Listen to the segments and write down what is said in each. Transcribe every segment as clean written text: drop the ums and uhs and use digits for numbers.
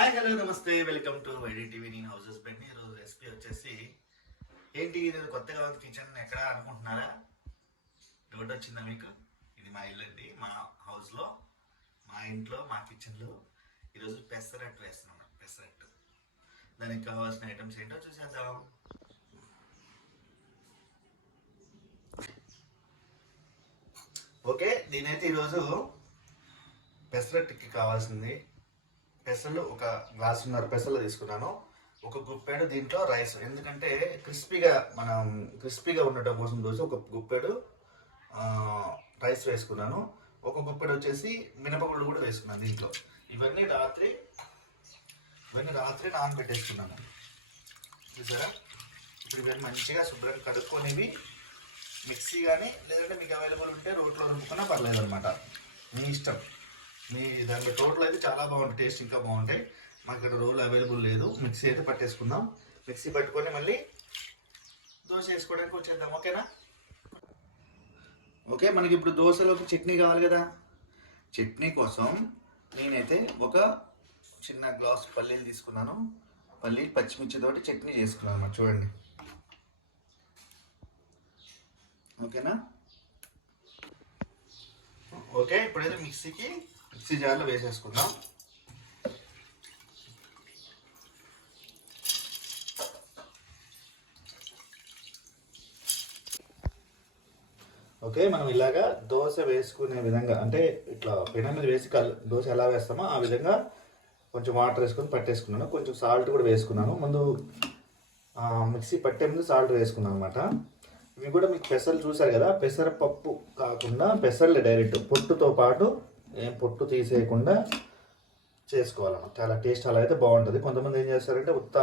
Hi hello నమస్తే welcome to YD TV. నేను house husband. ఈరోజు రెసిపీ వచ్చేసి ఏంటి ఇది కొత్తగా ఉంది కిచెన్ ఎక్కడ అనుకుంటున్నారా? డౌట్ వచ్చిందా మీకు? ఇది మా ఇల్లు అండి, మా హౌస్లో, మా ఇంట్లో, మా కిచెన్లో ఈరోజు పెసరట్టు వేస్తున్నాం. పెసరట్టు దానికి కావాల్సిన ఐటమ్స్ ఏంటో చూసేద్దాం. ఓకే, నేనైతే ఈరోజు పెసరట్టుకి కావాల్సింది పెసలు ఒక గ్లాసున్నర పెసలు తీసుకున్నాను. ఒక గుప్పెడు దీంట్లో రైస్, ఎందుకంటే క్రిస్పీగా ఉండటం కోసం చూసి ఒక గుప్పెడు రైస్ వేసుకున్నాను. ఒక గుప్పెడు వచ్చేసి మినపగుళ్ళు కూడా వేసుకున్నాను దీంట్లో. ఇవన్నీ రాత్రి నానబెట్టేసుకున్నాను. చూసారా? ఇప్పుడు ఇవన్నీ మంచిగా శుభ్రంగా కడుక్కొనేవి మిక్సీ కానీ లేదంటే మీకు అవైలబుల్ ఉంటే రోట్లో రుబ్బుకున్నా పర్లేదు అనమాట, మీ ఇష్టం. మీ దాంట్లో టోటల్ అయితే చాలా బాగుంటుంది, టేస్ట్ ఇంకా బాగుంటాయి. మాకు ఇక్కడ రోల్ అవైలబుల్ లేదు. మిక్సీ అయితే పట్టేసుకుందాం. మిక్సీ పట్టుకొని మళ్ళీ దోశ వేసుకోవడానికి వచ్చేద్దాం. ఓకేనా? ఓకే, మనకి ఇప్పుడు దోశలోకి చట్నీ కావాలి కదా. చట్నీ కోసం నేనైతే ఒక చిన్న గ్లాస్ పల్లీలు తీసుకున్నాను. పల్లీలు పచ్చిమిర్చి తోటి చట్నీ చేసుకున్నాను అన్నమాట. చూడండి. ఓకేనా? ఓకే, ఇప్పుడైతే మిక్సీ జార్లో వేసేసుకుందాం. ఓకే, మనం ఇలాగా దోశ వేసుకునే విధంగా, అంటే ఇట్లా పెనం మీద వేసి దోశ ఎలా వేస్తామో ఆ విధంగా కొంచెం వాటర్ వేసుకొని పట్టేసుకున్నాను. కొంచెం సాల్ట్ కూడా వేసుకున్నాను. ముందు మిక్సీ పట్టే ముందు సాల్ట్ వేసుకున్నాను అనమాట. ఇవి కూడా మీకు పెసలు చూసారు కదా, పెసరపప్పు కాకుండా పెసర్లే డైరెక్ట్ పొట్టుతో పాటు, ఏం పొట్టు తీసేయకుండా చేసుకోవాలన్నమాట. చాలా టేస్ట్ అలా అయితే బాగుంటుంది. కొంతమంది ఏం చేస్తారంటే ఉత్త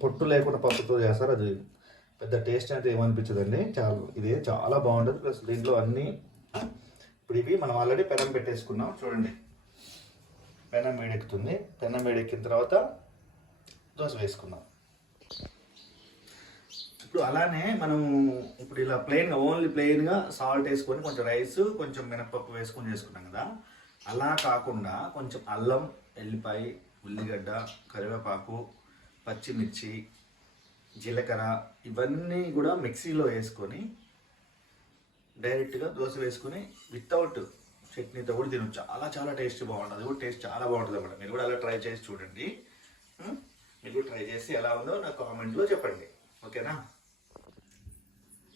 పొట్టు లేకుండా పప్పుతో చేస్తారు, అది పెద్ద టేస్ట్ అయితే ఏమనిపించదండి. ఇది చాలా బాగుంటుంది. ప్లస్ దీంట్లో అన్నీ ఇప్పుడు ఇవి మనం ఆల్రెడీ పెనం పెట్టేసుకున్నాం. చూడండి, పెనం వేడెక్కుతుంది. పెనం వేడెక్కిన తర్వాత దోశ వేసుకుందాం. ఇప్పుడు అలానే మనం ఇప్పుడు ఇలా ఓన్లీ ప్లెయిన్గా సాల్ట్ వేసుకొని కొంచెం రైస్ కొంచెం మినపప్పు వేసుకొని చేసుకున్నాం కదా, అలా కాకుండా కొంచెం అల్లం, ఎల్లిపాయ, ఉల్లిగడ్డ, కరివేపాకు, పచ్చిమిర్చి, జీలకర్ర ఇవన్నీ కూడా మిక్సీలో వేసుకొని డైరెక్ట్గా దోశ వేసుకొని వితౌట్ చట్నీతో కూడా తినొచ్చు. చాలా టేస్ట్ బాగుంటుంది. అది కూడా టేస్ట్ చాలా బాగుంటుంది అన్నమాట. మీరు కూడా అలా ట్రై చేసి చూడండి. మీరు కూడా ట్రై చేసి ఎలా ఉందో నాకు కామెంట్లో చెప్పండి. ఓకేనా?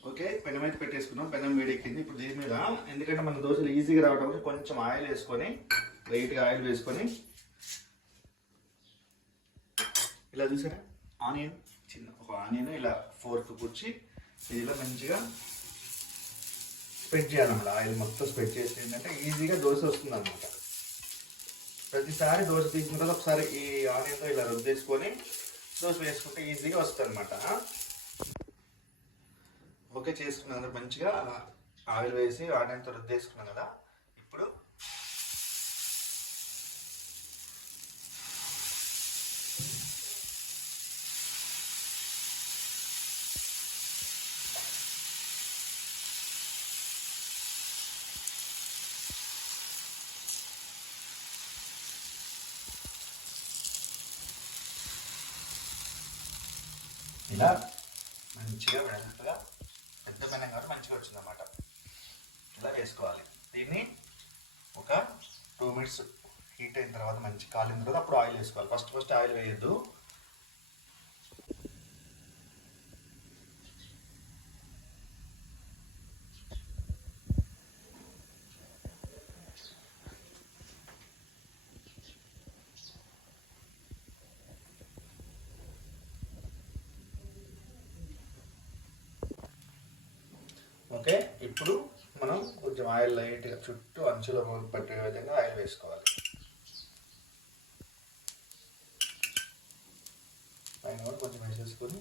ఓకే, పెనం అయితే పెట్టేసుకున్నాం. పెనం వేడెక్కింది. ఇప్పుడు దీని మీద, ఎందుకంటే మన దోశలు ఈజీగా రావడం కొంచెం ఆయిల్ వేసుకొని, లైట్గా ఆయిల్ వేసుకొని, ఇలా చూసారా ఆనియన్, ఒక ఆనియన్ ఇలా ఫోర్క్ కూర్చి ఇలా మంచిగా స్ప్రెడ్ చేయాలన్నమాట. ఆయిల్ మొత్తం స్ప్రెడ్ చేసి ఏంటంటే ఈజీగా దోశ వస్తుంది అన్నమాట. ప్రతిసారి దోశ తీసిన తర్వాత ఒకసారి ఈ ఆనియన్తో ఇలా రుద్దేసుకొని దోశ వేసుకుంటే ఈజీగా వస్తుంది అనమాట. ఓకే, చేసుకున్నాను. మంచిగా ఆయిల్ వేసి ఆనియన్తో రుద్దేసుకున్నాను కదా. ఇప్పుడు ఇలా మంచిగా వెడల్పుగా, పెద్ద పెనం కాబట్టి మంచిగా వచ్చిందన్నమాట. ఇలా వేసుకోవాలి. దీన్ని ఒక 2 minutes హీట్ అయిన తర్వాత, మంచి కాలిన తర్వాత అప్పుడు ఆయిల్ వేసుకోవాలి. ఫస్ట్ ఆయిల్ వేయద్దు. ఓకే, ఇప్పుడు మనం కొంచెం ఆయిల్ లైట్గా చుట్టూ అంచులో పట్టే విధంగా ఆయిల్ వేసుకోవాలి. పైన కూడా కొంచెం వేసేసుకొని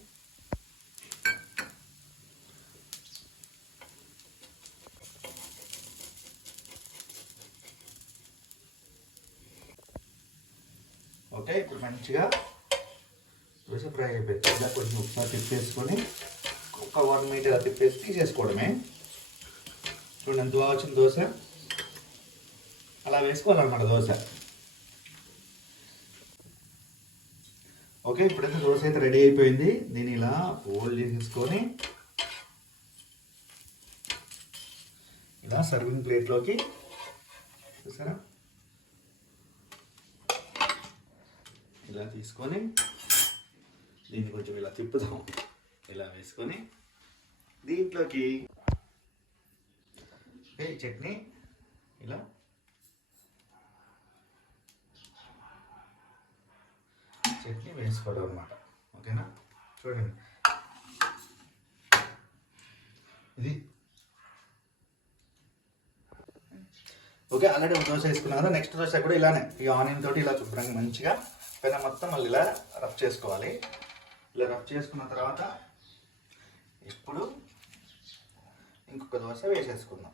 ఓకే, ఇప్పుడు మంచిగా దోశ ఫ్రై అయిపోయింది. ఇలా కొంచెం ఒకసారి తిప్పేసుకొని ఒక 1 minute ఇలా తిప్పేసి తీసేసుకోవడమే. చూడండి ఎంత బాగా వచ్చింది దోశ. అలా వేసుకోవాలన్నమాట దోశ. ఓకే, ఇప్పుడైతే దోశ అయితే రెడీ అయిపోయింది. దీన్ని ఇలా ఫోల్డ్ చేసేసుకొని ఇలా సర్వింగ్ ప్లేట్లోకి చూసారా ఇలా తీసుకొని దీన్ని కొంచెం ఇలా తిప్పుదాం. ఇలా వేసుకొని దీంట్లోకి చట్నీ ఇలా చట్నీ వేసుకోవడం అనమాట. ఓకేనా, చూడండి ఇది. ఓకే, ఆల్రెడీ ఒక దోశ వేసుకున్నాం కదా. నెక్స్ట్ దోశ కూడా ఇలానే ఈ ఆనియన్ తోటి ఇలా శుభ్రంగా మంచిగా పైన మొత్తం మళ్ళీ ఇలా రఫ్ చేసుకోవాలి. ఇలా రఫ్ చేసుకున్న తర్వాత ఇప్పుడు ఇంకొక దోశ వేసేసుకుందాం.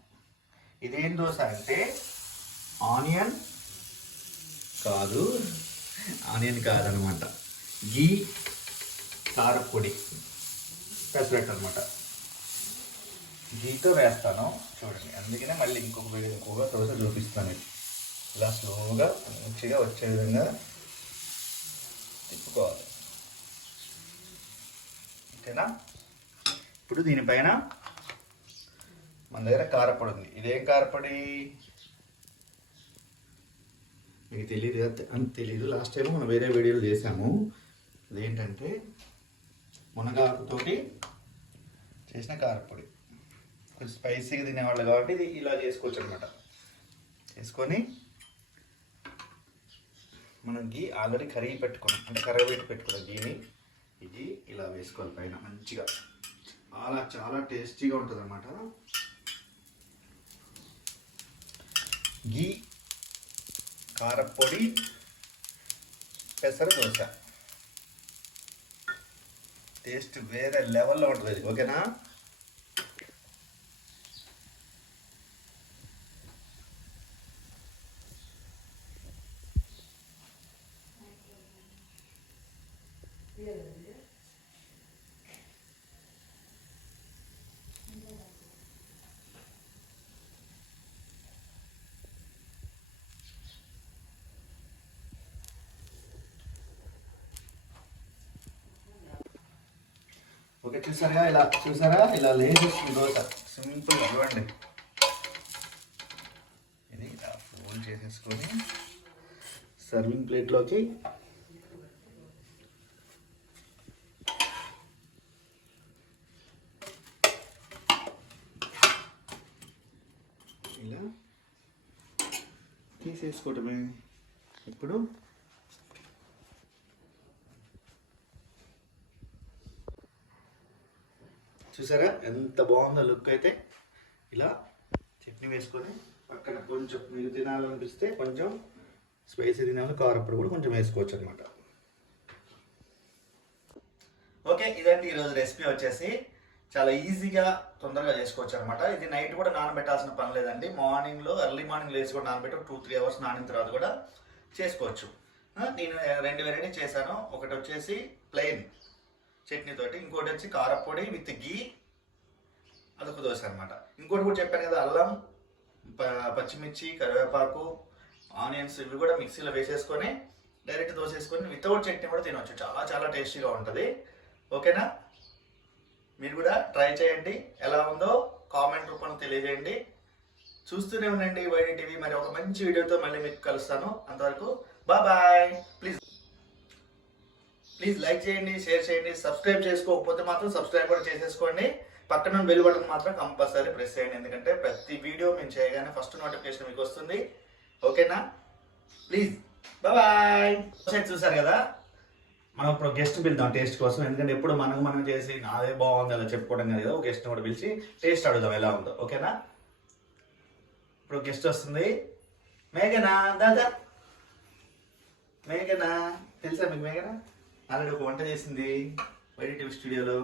ఇదేం దోశ అంటే ఆనియన్ కాదనమాట, గీ కారపొడి పెసరట్టు అనమాట. గీతో వేస్తాను చూడండి, అందుకనే మళ్ళీ ఇంకొక దోశ చూపిస్తాను. ఇలా స్లోగా మంచిగా వచ్చే విధంగా తిప్పుకోవాలి. ఓకేనా, ఇప్పుడు దీనిపైన మన దగ్గర కారపొడి ఉంది. ఇదేం కారపొడి మీకు తెలియదు అని తెలీదు. లాస్ట్ టైం మనం వేరే వీడియోలు చేసాము. అదేంటంటే మునగాకుతోటి చేసిన కారపొడి. కొంచెం స్పైసీగా తినేవాళ్ళు కాబట్టి ఇది ఇలా చేసుకోవచ్చు అనమాట. చేసుకొని మనం గీ ఆల్రెడీ కరిగి పెట్టుకున్నాం, అంటే కరగబెట్టి పెట్టుకున్నాం గీని. ఇది ఇలా వేసుకోవాలి పైన మంచిగా. చాలా టేస్టీగా ఉంటుంది అన్నమాట. గీ కారపొడి పెసర దోశ టేస్ట్ వేరే లెవెల్లో ఉంటుంది. ఓకేనా, ఓకే. చూసారా ఇలా లేచేస్తుంది దోశ. సింపుల్గా ఇవ్వండి. ఇది ఇలా ఫోల్డ్ చేసేసుకొని సర్వింగ్ ప్లేట్లోకి ఇలా తీసేసుకోవటమే. ఇప్పుడు చూసారా ఎంత బాగుందో లుక్. అయితే ఇలా చట్నీ వేసుకొని పక్కన కొంచెం మీరు తినాలనిపిస్తే కొంచెం స్పైసీ తినాలి, కారప్పుడు కూడా కొంచెం వేసుకోవచ్చు అనమాట. ఓకే, ఇదండి ఈరోజు రెసిపీ వచ్చేసి. చాలా ఈజీగా తొందరగా చేసుకోవచ్చు అనమాట. ఇది నైట్ కూడా నానబెట్టాల్సిన పని లేదండి. ఎర్లీ మార్నింగ్ లేచి కూడా నానబెట్టి 2-3 అవర్స్ నానిన తర్వాత కూడా చేసుకోవచ్చు. నేను 2 వెరైటీ చేశాను. ఒకటి వచ్చేసి ప్లెయిన్ చట్నీతోటి, ఇంకోటి వచ్చి కారపొడి విత్ గీ, అదొక దోశ అనమాట. ఇంకోటి కూడా చెప్పాను కదా, అల్లం, పచ్చిమిర్చి, కరివేపాకు, ఆనియన్స్ ఇవి కూడా మిక్సీలో వేసేసుకొని డైరెక్ట్ దోశ వేసుకొని వితౌట్ చట్నీ కూడా తినవచ్చు. చాలా టేస్టీగా ఉంటుంది. ఓకేనా, మీరు కూడా ట్రై చేయండి. ఎలా ఉందో కామెంట్ రూపంలో తెలియజేయండి. చూస్తూనే ఉండండి వైడి టీవీ. మరి ఒక మంచి వీడియోతో మళ్ళీ మీకు కలుస్తాను. అంతవరకు బాయ్. ప్లీజ్ లైక్ చేయండి, షేర్ చేయండి. సబ్స్క్రైబ్ చేసుకోకపోతే మాత్రం సబ్స్క్రైబ్ కూడా చేసేసుకోండి. పక్కన బెల్ బటన్ మాత్రం కంపల్సరీ ప్రెస్ చేయండి, ఎందుకంటే ప్రతి వీడియో మేము చేయగానే ఫస్ట్ నోటిఫికేషన్ మీకు వస్తుంది. ఓకేనా, ప్లీజ్ బాయ్. చూసారు కదా, మనం ఇప్పుడు గెస్ట్ పిలుద్దాం టేస్ట్ కోసం. ఎందుకంటే ఎప్పుడు మనం చేసి నాదే బాగుంది అలా చెప్పుకోవడం కదా, ఒక గెస్ట్ కూడా పిలిచి టేస్ట్ అడుగుదాం ఎలా ఉందో. ఓకేనా, ఇప్పుడు గెస్ట్ వస్తుంది. మేఘనా, దాదా మేఘనా, తెలుసా మీకు మేఘనా? ఆల్రెడీ ఒక వంట చేసింది వైడి టీవీ స్టూడియోలో.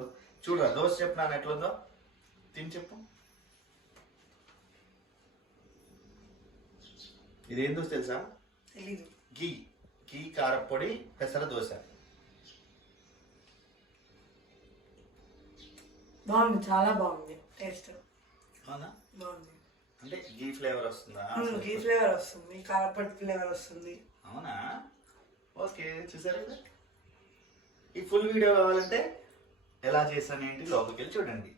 చూడరా దోశ చెప్పు నాన్న ఎట్లుందో, తిని చెప్పు. ఇదేం దోశ తెలుసా? గీ కారపొడి పెసర దోశ. బాగుంది, చాలా బాగుంది టేస్ట్. అవునా, బాగుంది. అంటే గీ ఫ్లేవర్ వస్తుందా? గీ ఫ్లేవర్ వస్తుంది, కారపొడి ఫ్లేవర్ వస్తుంది. అవునా, ఓకే. చూసారు కదా. ఈ ఫుల్ వీడియో కావాలంటే ఎలా చేశాను ఏంటి లోపలికి వెళ్ళి చూడండి.